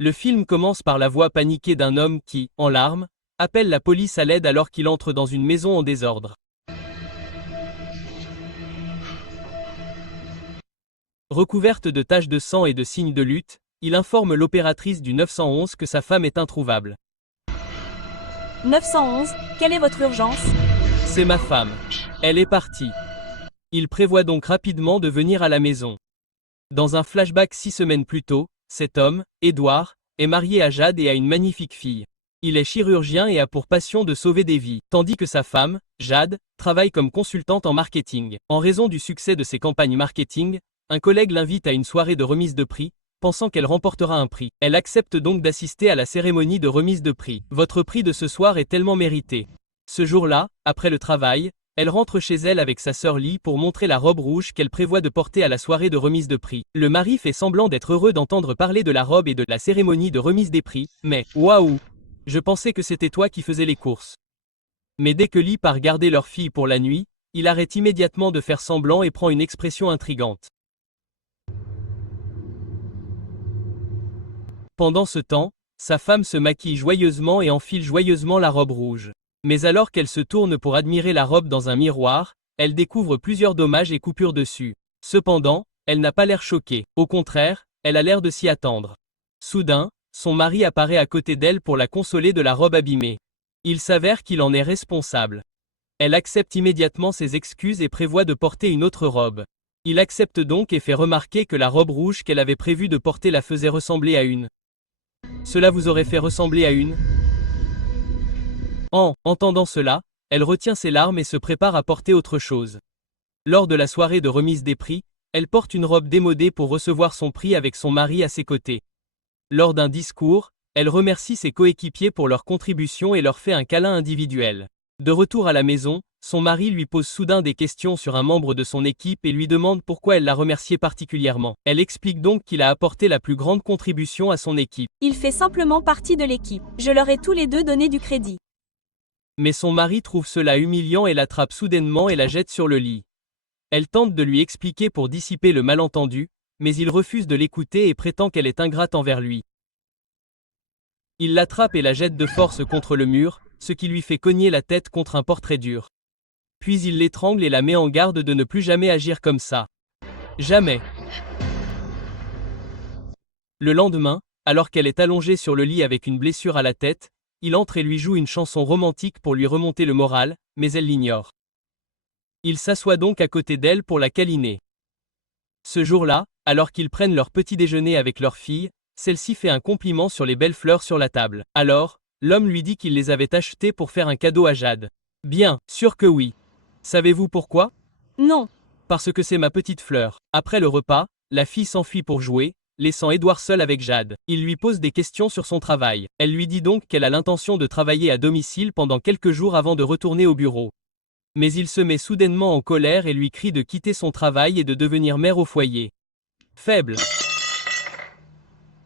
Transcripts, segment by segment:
Le film commence par la voix paniquée d'un homme qui, en larmes, appelle la police à l'aide alors qu'il entre dans une maison en désordre. Recouverte de taches de sang et de signes de lutte, il informe l'opératrice du 911 que sa femme est introuvable. 911, quelle est votre urgence? C'est ma femme. Elle est partie. Il prévoit donc rapidement de venir à la maison. Dans un flashback 6 semaines plus tôt, cet homme, Edouard, est marié à Jade et a une magnifique fille. Il est chirurgien et a pour passion de sauver des vies, tandis que sa femme, Jade, travaille comme consultante en marketing. En raison du succès de ses campagnes marketing, un collègue l'invite à une soirée de remise de prix, pensant qu'elle remportera un prix. Elle accepte donc d'assister à la cérémonie de remise de prix. Votre prix de ce soir est tellement mérité. Ce jour-là, après le travail, elle rentre chez elle avec sa sœur Lee pour montrer la robe rouge qu'elle prévoit de porter à la soirée de remise de prix. Le mari fait semblant d'être heureux d'entendre parler de la robe et de la cérémonie de remise des prix, mais, waouh! Je pensais que c'était toi qui faisais les courses. Mais dès que Lee part garder leur fille pour la nuit, il arrête immédiatement de faire semblant et prend une expression intrigante. Pendant ce temps, sa femme se maquille joyeusement et enfile joyeusement la robe rouge. Mais alors qu'elle se tourne pour admirer la robe dans un miroir, elle découvre plusieurs dommages et coupures dessus. Cependant, elle n'a pas l'air choquée. Au contraire, elle a l'air de s'y attendre. Soudain, son mari apparaît à côté d'elle pour la consoler de la robe abîmée. Il s'avère qu'il en est responsable. Elle accepte immédiatement ses excuses et prévoit de porter une autre robe. Il accepte donc et fait remarquer que la robe rouge qu'elle avait prévu de porter la faisait ressembler à une. Cela vous aurait fait ressembler à une? En entendant cela, elle retient ses larmes et se prépare à porter autre chose. Lors de la soirée de remise des prix, elle porte une robe démodée pour recevoir son prix avec son mari à ses côtés. Lors d'un discours, elle remercie ses coéquipiers pour leur contribution et leur fait un câlin individuel. De retour à la maison, son mari lui pose soudain des questions sur un membre de son équipe et lui demande pourquoi elle l'a remercié particulièrement. Elle explique donc qu'il a apporté la plus grande contribution à son équipe. Il fait simplement partie de l'équipe. Je leur ai tous les deux donné du crédit. Mais son mari trouve cela humiliant et l'attrape soudainement et la jette sur le lit. Elle tente de lui expliquer pour dissiper le malentendu, mais il refuse de l'écouter et prétend qu'elle est ingrate envers lui. Il l'attrape et la jette de force contre le mur, ce qui lui fait cogner la tête contre un portrait dur. Puis il l'étrangle et la met en garde de ne plus jamais agir comme ça. Jamais. Le lendemain, alors qu'elle est allongée sur le lit avec une blessure à la tête, il entre et lui joue une chanson romantique pour lui remonter le moral, mais elle l'ignore. Il s'assoit donc à côté d'elle pour la câliner. Ce jour-là, alors qu'ils prennent leur petit déjeuner avec leur fille, celle-ci fait un compliment sur les belles fleurs sur la table. Alors, l'homme lui dit qu'il les avait achetées pour faire un cadeau à Jade. Bien, sûr que oui. Savez-vous pourquoi? Non. Parce que c'est ma petite fleur. Après le repas, la fille s'enfuit pour jouer, laissant Edouard seul avec Jade. Il lui pose des questions sur son travail. Elle lui dit donc qu'elle a l'intention de travailler à domicile pendant quelques jours avant de retourner au bureau. Mais il se met soudainement en colère et lui crie de quitter son travail et de devenir mère au foyer. Faible.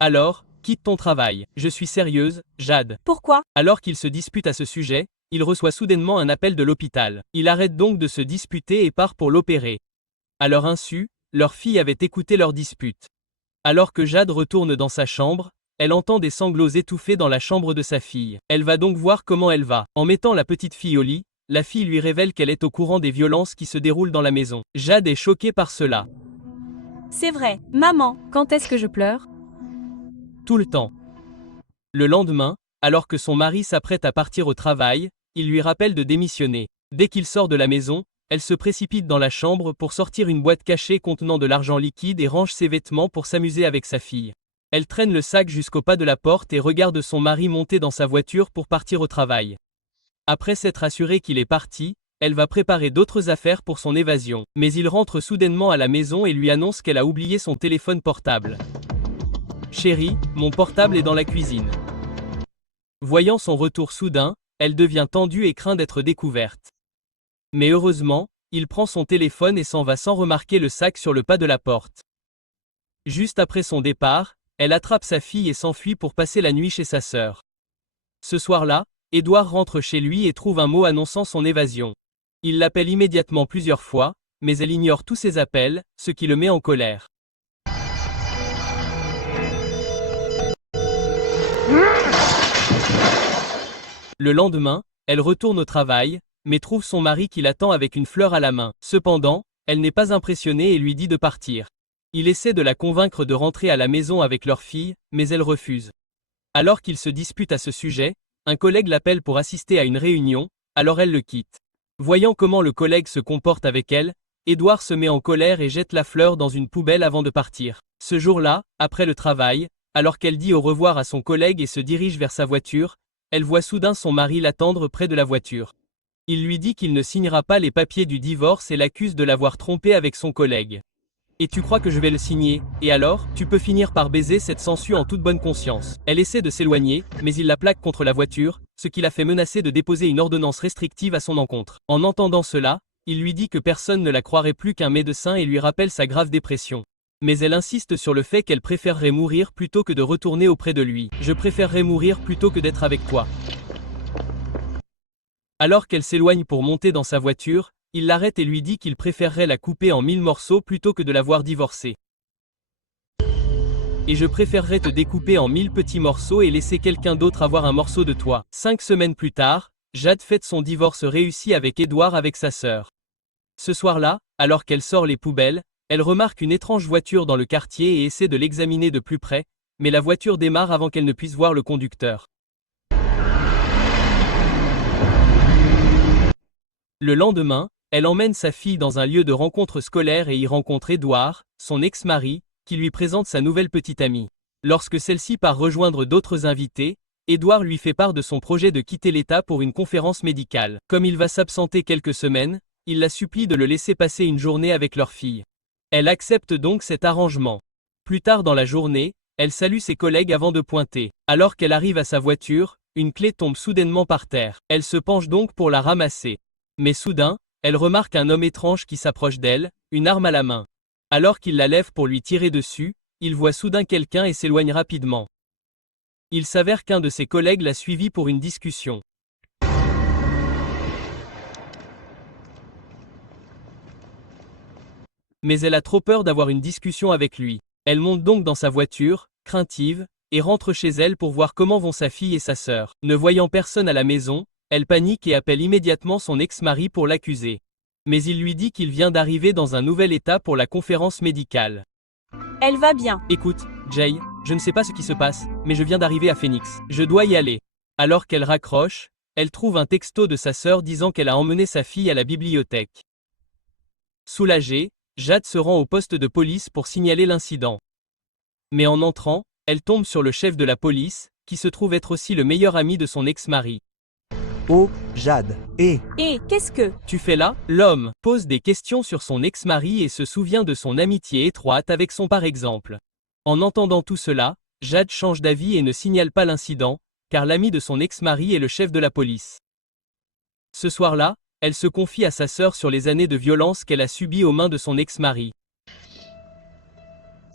Alors, quitte ton travail. Je suis sérieuse, Jade. Pourquoi? Alors qu'ils se disputent à ce sujet, il reçoit soudainement un appel de l'hôpital. Il arrête donc de se disputer et part pour l'opérer. À leur insu, leur fille avait écouté leur dispute. Alors que Jade retourne dans sa chambre, elle entend des sanglots étouffés dans la chambre de sa fille. Elle va donc voir comment elle va. En mettant la petite fille au lit, la fille lui révèle qu'elle est au courant des violences qui se déroulent dans la maison. Jade est choquée par cela. C'est vrai. Maman, Quand est-ce que je pleure? Tout le temps. Le lendemain, alors que son mari s'apprête à partir au travail, il lui rappelle de démissionner. Dès qu'il sort de la maison, elle se précipite dans la chambre pour sortir une boîte cachée contenant de l'argent liquide et range ses vêtements pour s'amuser avec sa fille. Elle traîne le sac jusqu'au pas de la porte et regarde son mari monter dans sa voiture pour partir au travail. Après s'être assurée qu'il est parti, elle va préparer d'autres affaires pour son évasion. Mais il rentre soudainement à la maison et lui annonce qu'elle a oublié son téléphone portable. Chérie, mon portable est dans la cuisine. Voyant son retour soudain, elle devient tendue et craint d'être découverte. Mais heureusement, il prend son téléphone et s'en va sans remarquer le sac sur le pas de la porte. Juste après son départ, elle attrape sa fille et s'enfuit pour passer la nuit chez sa sœur. Ce soir-là, Edouard rentre chez lui et trouve un mot annonçant son évasion. Il l'appelle immédiatement plusieurs fois, mais elle ignore tous ses appels, ce qui le met en colère. Le lendemain, elle retourne au travail, mais trouve son mari qui l'attend avec une fleur à la main. Cependant, elle n'est pas impressionnée et lui dit de partir. Il essaie de la convaincre de rentrer à la maison avec leur fille, mais elle refuse. Alors qu'ils se disputent à ce sujet, un collègue l'appelle pour assister à une réunion, alors elle le quitte. Voyant comment le collègue se comporte avec elle, Édouard se met en colère et jette la fleur dans une poubelle avant de partir. Ce jour-là, après le travail, alors qu'elle dit au revoir à son collègue et se dirige vers sa voiture, elle voit soudain son mari l'attendre près de la voiture. Il lui dit qu'il ne signera pas les papiers du divorce et l'accuse de l'avoir trompé avec son collègue. Et tu crois que je vais le signer, et alors, tu peux finir par baiser cette sangsue en toute bonne conscience. Elle essaie de s'éloigner, mais il la plaque contre la voiture, ce qui la fait menacer de déposer une ordonnance restrictive à son encontre. En entendant cela, il lui dit que personne ne la croirait plus qu'un médecin et lui rappelle sa grave dépression. Mais elle insiste sur le fait qu'elle préférerait mourir plutôt que de retourner auprès de lui. Je préférerais mourir plutôt que d'être avec toi. Alors qu'elle s'éloigne pour monter dans sa voiture, il l'arrête et lui dit qu'il préférerait la couper en 1000 morceaux plutôt que de l'avoir divorcée. Et je préférerais te découper en 1000 petits morceaux et laisser quelqu'un d'autre avoir un morceau de toi. 5 semaines plus tard, Jade fête son divorce réussi avec Édouard avec sa sœur. Ce soir-là, alors qu'elle sort les poubelles, elle remarque une étrange voiture dans le quartier et essaie de l'examiner de plus près, mais la voiture démarre avant qu'elle ne puisse voir le conducteur. Le lendemain, elle emmène sa fille dans un lieu de rencontre scolaire et y rencontre Édouard, son ex-mari, qui lui présente sa nouvelle petite amie. Lorsque celle-ci part rejoindre d'autres invités, Édouard lui fait part de son projet de quitter l'État pour une conférence médicale. Comme il va s'absenter quelques semaines, il la supplie de le laisser passer une journée avec leur fille. Elle accepte donc cet arrangement. Plus tard dans la journée, elle salue ses collègues avant de pointer. Alors qu'elle arrive à sa voiture, une clé tombe soudainement par terre. Elle se penche donc pour la ramasser. Mais soudain, elle remarque un homme étrange qui s'approche d'elle, une arme à la main. Alors qu'il la lève pour lui tirer dessus, il voit soudain quelqu'un et s'éloigne rapidement. Il s'avère qu'un de ses collègues l'a suivi pour une discussion. Mais elle a trop peur d'avoir une discussion avec lui. Elle monte donc dans sa voiture, craintive, et rentre chez elle pour voir comment vont sa fille et sa sœur. Ne voyant personne à la maison, elle panique et appelle immédiatement son ex-mari pour l'accuser. Mais il lui dit qu'il vient d'arriver dans un nouvel état pour la conférence médicale. Elle va bien. Écoute, Jay, je ne sais pas ce qui se passe, mais je viens d'arriver à Phoenix. Je dois y aller. Alors qu'elle raccroche, elle trouve un texto de sa sœur disant qu'elle a emmené sa fille à la bibliothèque. Soulagée, Jade se rend au poste de police pour signaler l'incident. Mais en entrant, elle tombe sur le chef de la police, qui se trouve être aussi le meilleur ami de son ex-mari. Oh, Jade, Et qu'est-ce que... Tu fais là? L'homme pose des questions sur son ex-mari et se souvient de son amitié étroite avec son par exemple. En entendant tout cela, Jade change d'avis et ne signale pas l'incident, car l'ami de son ex-mari est le chef de la police. Ce soir-là, elle se confie à sa sœur sur les années de violence qu'elle a subies aux mains de son ex-mari.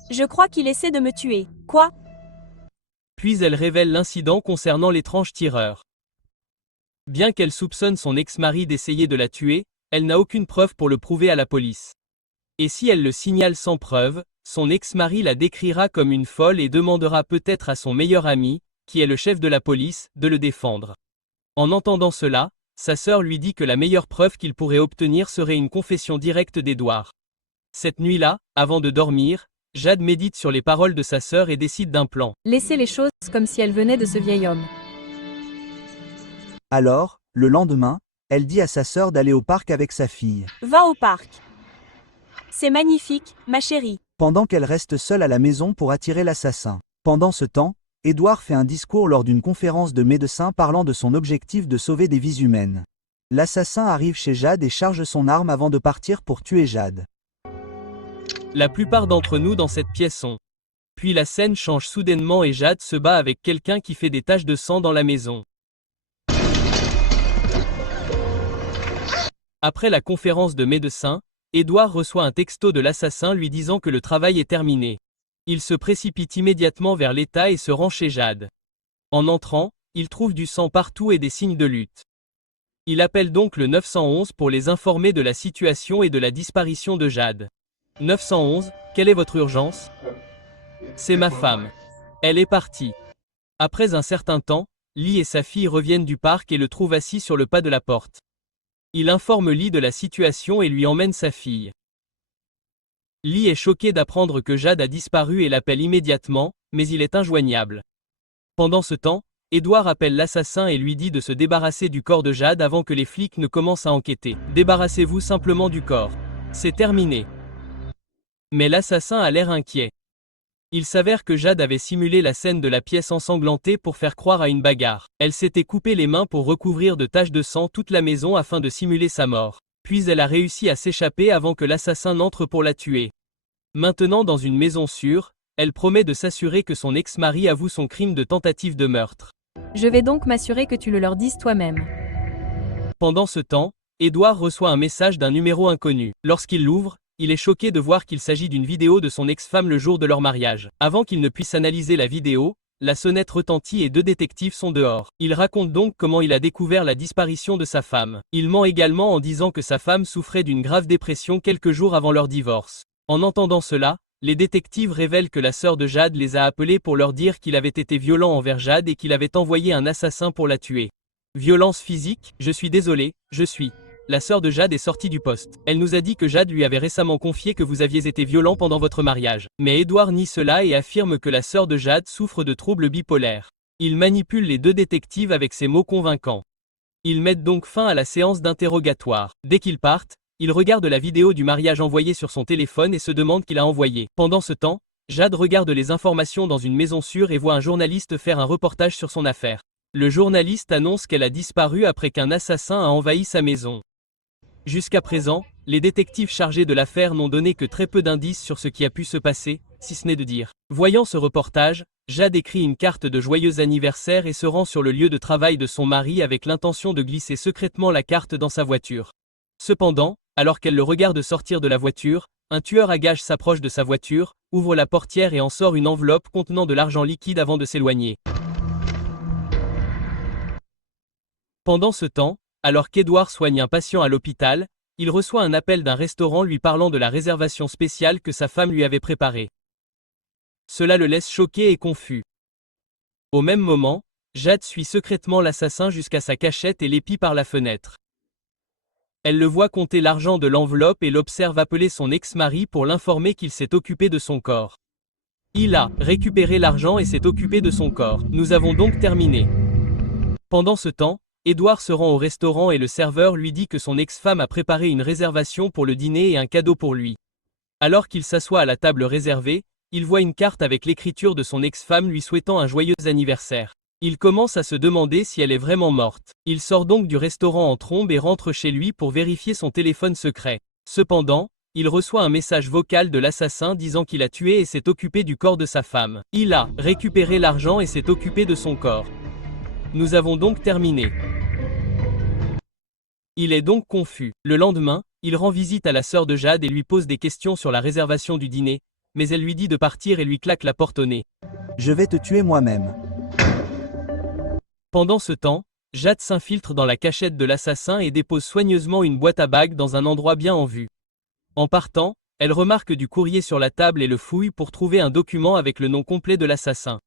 Je crois qu'il essaie de me tuer. Quoi? Puis elle révèle l'incident concernant l'étrange tireur. Bien qu'elle soupçonne son ex-mari d'essayer de la tuer, elle n'a aucune preuve pour le prouver à la police. Et si elle le signale sans preuve, son ex-mari la décrira comme une folle et demandera peut-être à son meilleur ami, qui est le chef de la police, de le défendre. En entendant cela, sa sœur lui dit que la meilleure preuve qu'il pourrait obtenir serait une confession directe d'Édouard. Cette nuit-là, avant de dormir, Jade médite sur les paroles de sa sœur et décide d'un plan. Laisser les choses comme si elles venaient de ce vieil homme. alors, le lendemain, elle dit à sa sœur d'aller au parc avec sa fille. Va au parc. C'est magnifique, ma chérie. Pendant qu'elle reste seule à la maison pour attirer l'assassin. Pendant ce temps, Édouard fait un discours lors d'une conférence de médecins parlant de son objectif de sauver des vies humaines. L'assassin arrive chez Jade et charge son arme avant de partir pour tuer Jade. La plupart d'entre nous dans cette pièce sont. Puis la scène change soudainement et Jade se bat avec quelqu'un qui fait des taches de sang dans la maison. Après la conférence de médecins, Édouard reçoit un texto de l'assassin lui disant que le travail est terminé. Il se précipite immédiatement vers l'état et se rend chez Jade. En entrant, il trouve du sang partout et des signes de lutte. Il appelle donc le 911 pour les informer de la situation et de la disparition de Jade. 911, quelle est votre urgence? C'est ma femme. Elle est partie. Après un certain temps, Lee et sa fille reviennent du parc et le trouvent assis sur le pas de la porte. Il informe Lee de la situation et lui emmène sa fille. Lee est choqué d'apprendre que Jade a disparu et l'appelle immédiatement, mais il est injoignable. Pendant ce temps, Edward appelle l'assassin et lui dit de se débarrasser du corps de Jade avant que les flics ne commencent à enquêter. Débarrassez-vous simplement du corps. C'est terminé. Mais l'assassin a l'air inquiet. Il s'avère que Jade avait simulé la scène de la pièce ensanglantée pour faire croire à une bagarre. Elle s'était coupé les mains pour recouvrir de taches de sang toute la maison afin de simuler sa mort. Puis elle a réussi à s'échapper avant que l'assassin n'entre pour la tuer. Maintenant dans une maison sûre, elle promet de s'assurer que son ex-mari avoue son crime de tentative de meurtre. Je vais donc m'assurer que tu le leur dises toi-même. Pendant ce temps, Edward reçoit un message d'un numéro inconnu. Lorsqu'il l'ouvre, il est choqué de voir qu'il s'agit d'une vidéo de son ex-femme le jour de leur mariage. Avant qu'il ne puisse analyser la vidéo, la sonnette retentit et 2 détectives sont dehors. Il raconte donc comment il a découvert la disparition de sa femme. Il ment également en disant que sa femme souffrait d'une grave dépression quelques jours avant leur divorce. En entendant cela, les détectives révèlent que la sœur de Jade les a appelés pour leur dire qu'il avait été violent envers Jade et qu'il avait envoyé un assassin pour la tuer. Violence physique, je suis désolé, La sœur de Jade est sortie du poste. Elle nous a dit que Jade lui avait récemment confié que vous aviez été violent pendant votre mariage. Mais Edward nie cela et affirme que la sœur de Jade souffre de troubles bipolaires. Il manipule les 2 détectives avec ses mots convaincants. Ils mettent donc fin à la séance d'interrogatoire. Dès qu'ils partent, il regarde la vidéo du mariage envoyée sur son téléphone et se demande qui l'a envoyée. Pendant ce temps, Jade regarde les informations dans une maison sûre et voit un journaliste faire un reportage sur son affaire. Le journaliste annonce qu'elle a disparu après qu'un assassin a envahi sa maison. Jusqu'à présent, les détectives chargés de l'affaire n'ont donné que très peu d'indices sur ce qui a pu se passer, si ce n'est de dire. Voyant ce reportage, Jade écrit une carte de joyeux anniversaire et se rend sur le lieu de travail de son mari avec l'intention de glisser secrètement la carte dans sa voiture. Cependant, alors qu'elle le regarde sortir de la voiture, un tueur à gages s'approche de sa voiture, ouvre la portière et en sort une enveloppe contenant de l'argent liquide avant de s'éloigner. Pendant ce temps, alors qu'Edward soigne un patient à l'hôpital, il reçoit un appel d'un restaurant lui parlant de la réservation spéciale que sa femme lui avait préparée. Cela le laisse choqué et confus. Au même moment, Jade suit secrètement l'assassin jusqu'à sa cachette et l'épie par la fenêtre. Elle le voit compter l'argent de l'enveloppe et l'observe appeler son ex-mari pour l'informer qu'il s'est occupé de son corps. Il a récupéré l'argent et s'est occupé de son corps. Nous avons donc terminé. Pendant ce temps, Edward se rend au restaurant et le serveur lui dit que son ex-femme a préparé une réservation pour le dîner et un cadeau pour lui. Alors qu'il s'assoit à la table réservée, il voit une carte avec l'écriture de son ex-femme lui souhaitant un joyeux anniversaire. Il commence à se demander si elle est vraiment morte. Il sort donc du restaurant en trombe et rentre chez lui pour vérifier son téléphone secret. Cependant, il reçoit un message vocal de l'assassin disant qu'il a tué et s'est occupé du corps de sa femme. Il a récupéré l'argent et s'est occupé de son corps. Nous avons donc terminé. Il est donc confus. Le lendemain, il rend visite à la sœur de Jade et lui pose des questions sur la réservation du dîner, mais elle lui dit de partir et lui claque la porte au nez. Je vais te tuer moi-même. Pendant ce temps, Jade s'infiltre dans la cachette de l'assassin et dépose soigneusement une boîte à bagues dans un endroit bien en vue. En partant, elle remarque du courrier sur la table et le fouille pour trouver un document avec le nom complet de l'assassin.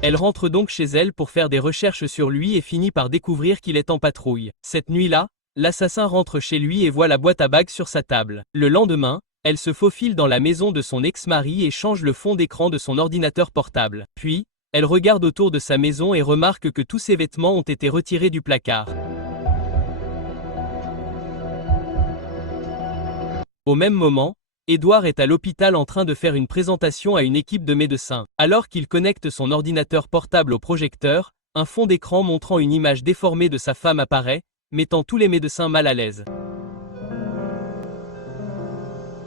Elle rentre donc chez elle pour faire des recherches sur lui et finit par découvrir qu'il est en patrouille. Cette nuit-là, l'assassin rentre chez lui et voit la boîte à bagues sur sa table. Le lendemain, elle se faufile dans la maison de son ex-mari et change le fond d'écran de son ordinateur portable. Puis, elle regarde autour de sa maison et remarque que tous ses vêtements ont été retirés du placard. Au même moment, Edward est à l'hôpital en train de faire une présentation à une équipe de médecins. Alors qu'il connecte son ordinateur portable au projecteur, un fond d'écran montrant une image déformée de sa femme apparaît, mettant tous les médecins mal à l'aise.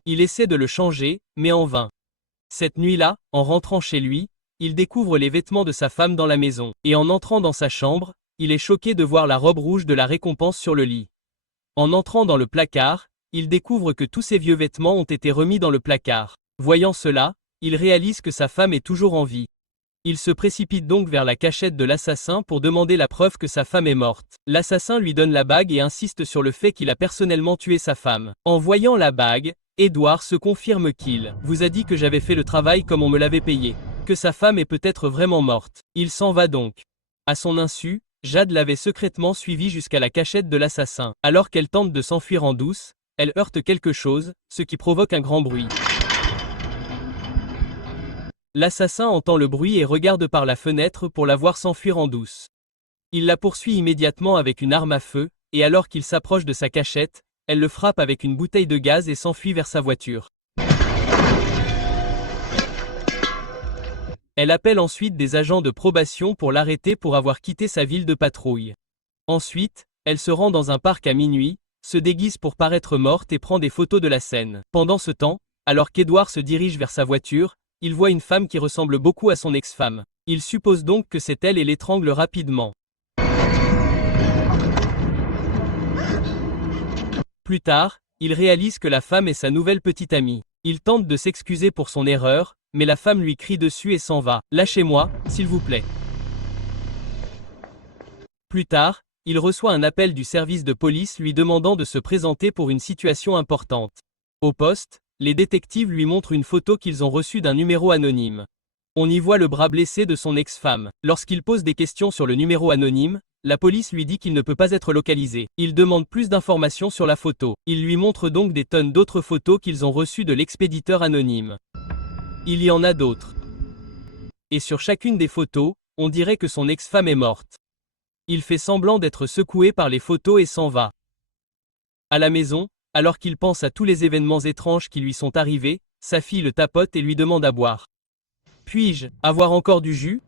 Il essaie de le changer, mais en vain. Cette nuit-là, en rentrant chez lui, il découvre les vêtements de sa femme dans la maison. Et en entrant dans sa chambre, il est choqué de voir la robe rouge de la récompense sur le lit. En entrant dans le placard, il découvre que tous ses vieux vêtements ont été remis dans le placard. Voyant cela, il réalise que sa femme est toujours en vie. Il se précipite donc vers la cachette de l'assassin pour demander la preuve que sa femme est morte. L'assassin lui donne la bague et insiste sur le fait qu'il a personnellement tué sa femme. En voyant la bague, Edward se confirme qu'il vous a dit que j'avais fait le travail comme on me l'avait payé. que sa femme est peut-être vraiment morte. Il s'en va donc. À son insu, Jade l'avait secrètement suivi jusqu'à la cachette de l'assassin. Alors qu'elle tente de s'enfuir en douce, elle heurte quelque chose, ce qui provoque un grand bruit. L'assassin entend le bruit et regarde par la fenêtre pour la voir s'enfuir en douce. Il la poursuit immédiatement avec une arme à feu, et alors qu'il s'approche de sa cachette, elle le frappe avec une bouteille de gaz et s'enfuit vers sa voiture. Elle appelle ensuite des agents de probation pour l'arrêter pour avoir quitté sa ville de patrouille. Ensuite, elle se rend dans un parc à minuit, se déguise pour paraître morte et prend des photos de la scène. Pendant ce temps, alors qu'Edward se dirige vers sa voiture, il voit une femme qui ressemble beaucoup à son ex-femme. Il suppose donc que c'est elle et l'étrangle rapidement. Plus tard, il réalise que la femme est sa nouvelle petite amie. Il tente de s'excuser pour son erreur, mais la femme lui crie dessus et s'en va. « Lâchez-moi, s'il vous plaît. » Plus tard, il reçoit un appel du service de police lui demandant de se présenter pour une situation importante. Au poste, les détectives lui montrent une photo qu'ils ont reçue d'un numéro anonyme. On y voit le bras blessé de son ex-femme. Lorsqu'il pose des questions sur le numéro anonyme, la police lui dit qu'il ne peut pas être localisé. Il demande plus d'informations sur la photo. Il lui montre donc des tonnes d'autres photos qu'ils ont reçues de l'expéditeur anonyme. Il y en a d'autres. Et sur chacune des photos, on dirait que son ex-femme est morte. Il fait semblant d'être secoué par les photos et s'en va. À la maison, alors qu'il pense à tous les événements étranges qui lui sont arrivés, sa fille le tapote et lui demande à boire. « Puis-je avoir encore du jus ?»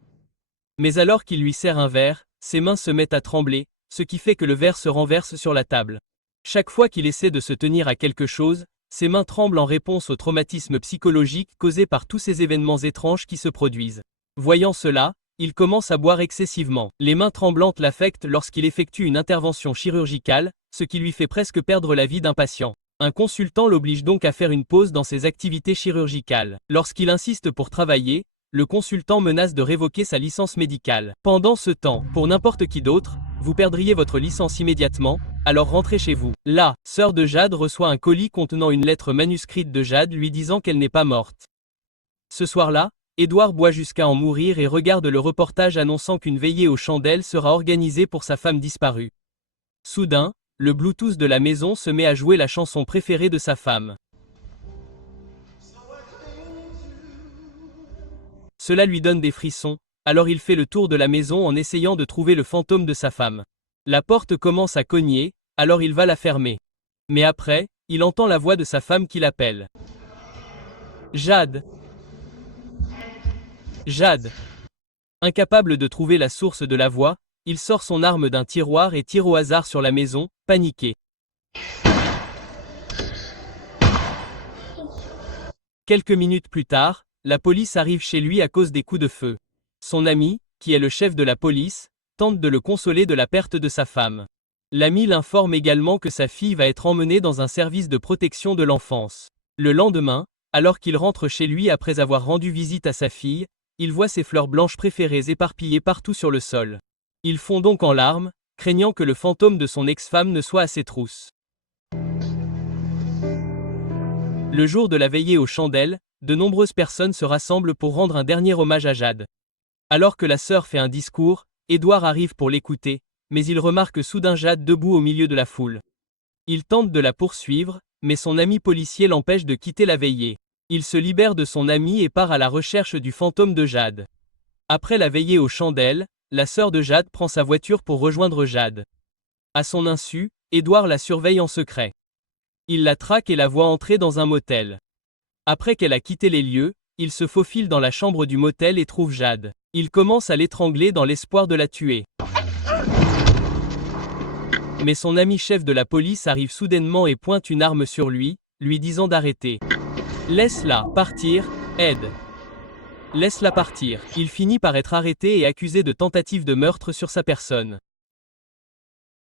Mais alors qu'il lui sert un verre, ses mains se mettent à trembler, ce qui fait que le verre se renverse sur la table. Chaque fois qu'il essaie de se tenir à quelque chose, ses mains tremblent en réponse au traumatisme psychologique causé par tous ces événements étranges qui se produisent. Voyant cela, il commence à boire excessivement. Les mains tremblantes l'affectent lorsqu'il effectue une intervention chirurgicale, ce qui lui fait presque perdre la vie d'un patient. Un consultant l'oblige donc à faire une pause dans ses activités chirurgicales. Lorsqu'il insiste pour travailler, le consultant menace de révoquer sa licence médicale. Pendant ce temps, pour n'importe qui d'autre, vous perdriez votre licence immédiatement, alors rentrez chez vous. La sœur de Jade reçoit un colis contenant une lettre manuscrite de Jade lui disant qu'elle n'est pas morte. Ce soir-là, Edward boit jusqu'à en mourir et regarde le reportage annonçant qu'une veillée aux chandelles sera organisée pour sa femme disparue. Soudain, le Bluetooth de la maison se met à jouer la chanson préférée de sa femme. Cela lui donne des frissons, alors il fait le tour de la maison en essayant de trouver le fantôme de sa femme. La porte commence à cogner, alors il va la fermer. Mais après, il entend la voix de sa femme qui l'appelle. Jade. Jade. Incapable de trouver la source de la voix, il sort son arme d'un tiroir et tire au hasard sur la maison, paniqué. Quelques minutes plus tard, la police arrive chez lui à cause des coups de feu. Son ami, qui est le chef de la police, tente de le consoler de la perte de sa femme. L'ami l'informe également que sa fille va être emmenée dans un service de protection de l'enfance. Le lendemain, alors qu'il rentre chez lui après avoir rendu visite à sa fille, il voit ses fleurs blanches préférées éparpillées partout sur le sol. Il fond donc en larmes, craignant que le fantôme de son ex-femme ne soit à ses trousses. Le jour de la veillée aux chandelles, de nombreuses personnes se rassemblent pour rendre un dernier hommage à Jade. Alors que la sœur fait un discours, Edward arrive pour l'écouter, mais il remarque soudain Jade debout au milieu de la foule. Il tente de la poursuivre, mais son ami policier l'empêche de quitter la veillée. Il se libère de son ami et part à la recherche du fantôme de Jade. Après la veillée aux chandelles, la sœur de Jade prend sa voiture pour rejoindre Jade. À son insu, Edward la surveille en secret. Il la traque et la voit entrer dans un motel. Après qu'elle a quitté les lieux, il se faufile dans la chambre du motel et trouve Jade. Il commence à l'étrangler dans l'espoir de la tuer. Mais son ami chef de la police arrive soudainement et pointe une arme sur lui, lui disant d'arrêter. « Laisse-la partir, Ed. Laisse-la partir. » Il finit par être arrêté et accusé de tentative de meurtre sur sa personne.